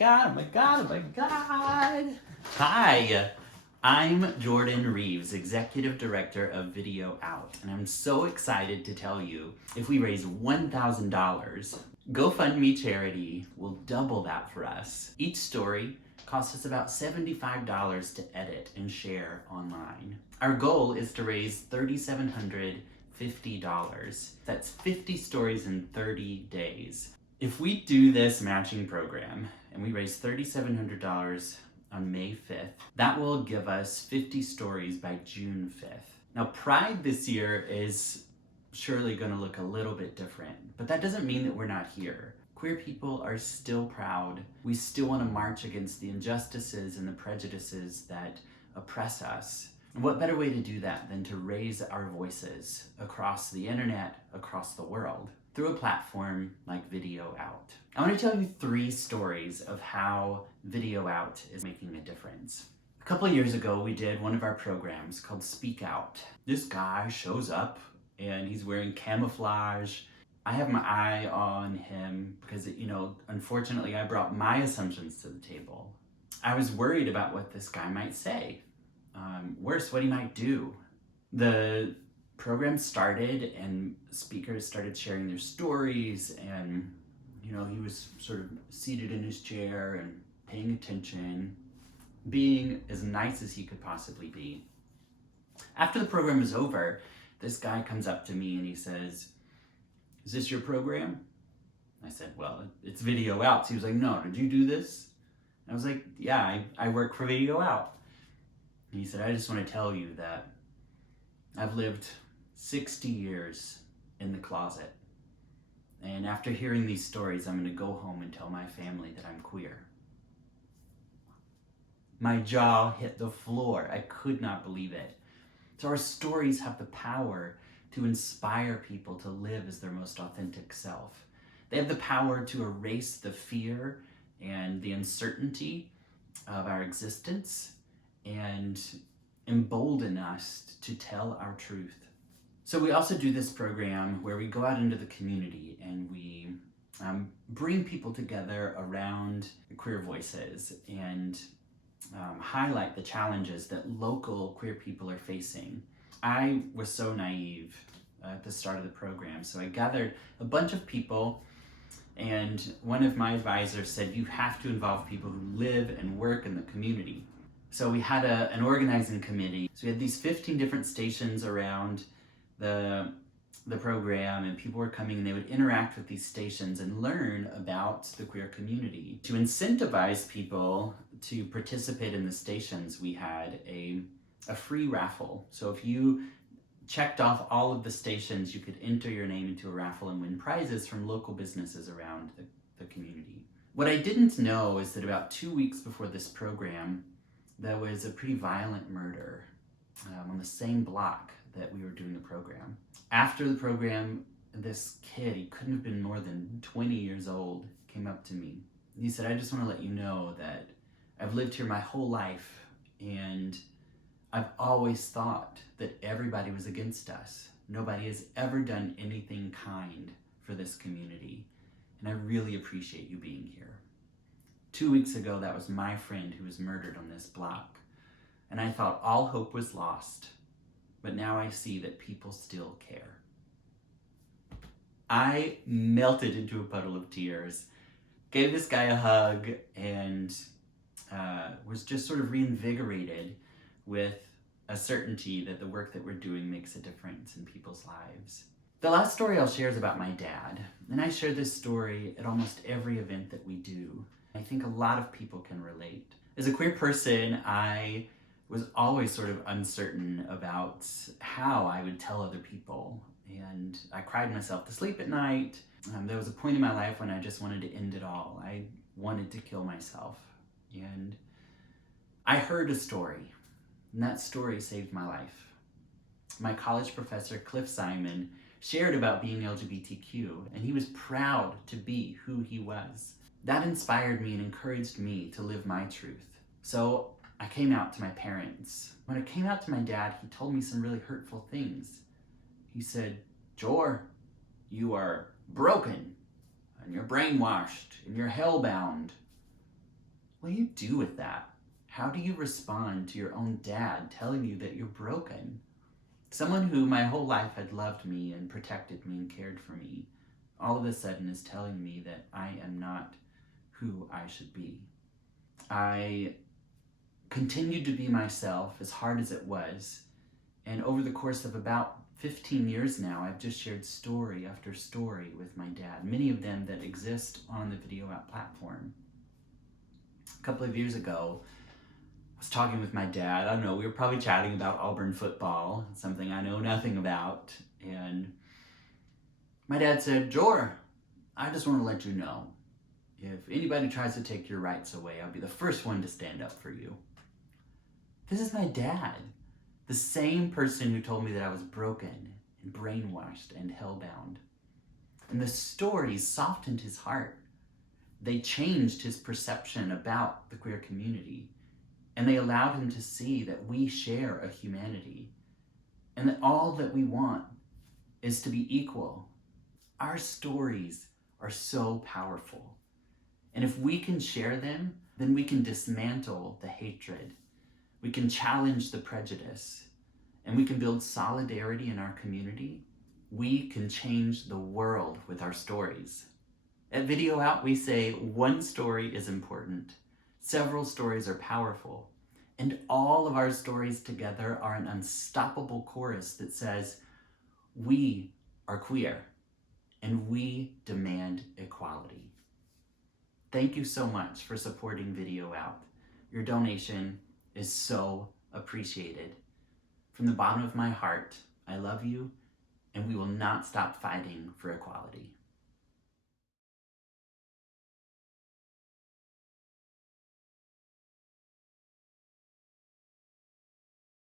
God, oh my God, oh my God. Hi, I'm Jordan Reeves, Executive Director of VideoOut, and I'm so excited to tell you if we raise $1,000, GoFundMe charity will double that for us. Each story costs us about $75 to edit and share online. Our goal is to raise $3,750. That's 50 stories in 30 days. If we do this matching program and we raise $3,700 on May 5th, that will give us 50 stories by June 5th. Now, Pride this year is surely going to look a little bit different, but that doesn't mean that we're not here. Queer people are still proud. We still want to march against the injustices and the prejudices that oppress us. And what better way to do that than to raise our voices across the internet, across the world, through a platform like VideoOut. I want to tell you 3 stories of how VideoOut is making a difference. A couple of years ago, we did one of our programs called Speak Out. This guy shows up and he's wearing camouflage. I have my eye on him because, unfortunately, I brought my assumptions to the table. I was worried about what this guy might say. Worse, what he might do. The program started and speakers started sharing their stories, and he was sort of seated in his chair and paying attention, being as nice as he could possibly be. After the program was over, this guy comes up to me and he says, "Is this your program?" I said, "Well, it's VideoOut." So he was like, "No, did you do this?" I was like, "Yeah, I work for VideoOut." And he said, "I just want to tell you that I've lived 60 years in the closet. And after hearing these stories, I'm going to go home and tell my family that I'm queer." My jaw hit the floor. I could not believe it. So our stories have the power to inspire people to live as their most authentic self. They have the power to erase the fear and the uncertainty of our existence and embolden us to tell our truth. So we also do this program where we go out into the community and we bring people together around queer voices and highlight the challenges that local queer people are facing. I was so naive at the start of the program, so I gathered a bunch of people, and one of my advisors said, "You have to involve people who live and work in the community." So we had an organizing committee. So we had these 15 different stations around the program, and people were coming and they would interact with these stations and learn about the queer community. To incentivize people to participate in the stations, we had a free raffle. So if you checked off all of the stations, you could enter your name into a raffle and win prizes from local businesses around the community. What I didn't know is that about 2 weeks before this program, there was a pretty violent murder on the same block that we were doing the program. After the program, this kid, he couldn't have been more than 20 years old, came up to me. He said, "I just want to let you know that I've lived here my whole life, and I've always thought that everybody was against us. Nobody has ever done anything kind for this community, and I really appreciate you being here." 2 weeks ago, that was my friend who was murdered on this block, and I thought all hope was lost. But now I see that people still care. I melted into a puddle of tears, gave this guy a hug, and was just sort of reinvigorated with a certainty that the work that we're doing makes a difference in people's lives. The last story I'll share is about my dad, and I share this story at almost every event that we do. I think a lot of people can relate. As a queer person, I was always sort of uncertain about how I would tell other people, and I cried myself to sleep at night. There was a point in my life when I just wanted to end it all. I wanted to kill myself, and I heard a story, and that story saved my life. My college professor, Cliff Simon, shared about being LGBTQ, and he was proud to be who he was. That inspired me and encouraged me to live my truth. So I came out to my parents. When I came out to my dad, he told me some really hurtful things. He said, "Jor, you are broken, and you're brainwashed, and you're hellbound." What do you do with that? How do you respond to your own dad telling you that you're broken? Someone who my whole life had loved me and protected me and cared for me, all of a sudden is telling me that I am not who I should be. I continued to be myself as hard as it was, and over the course of about 15 years now, I've just shared story after story with my dad, many of them that exist on the VideoOut platform. A couple of years ago, I was talking with my dad. I don't know, we were probably chatting about Auburn football, something I know nothing about. And my dad said, "Jor, I just want to let you know, if anybody tries to take your rights away, I'll be the first one to stand up for you." This is my dad, the same person who told me that I was broken and brainwashed and hellbound. And the stories softened his heart. They changed his perception about the queer community. And they allowed him to see that we share a humanity and that all that we want is to be equal. Our stories are so powerful. And if we can share them, then we can dismantle the hatred. We can challenge the prejudice. And we can build solidarity in our community. We can change the world with our stories. At VideoOut, we say one story is important. Several stories are powerful, and all of our stories together are an unstoppable chorus that says, we are queer, and we demand equality. Thank you so much for supporting VideoOut. Your donation is so appreciated. From the bottom of my heart, I love you, and we will not stop fighting for equality.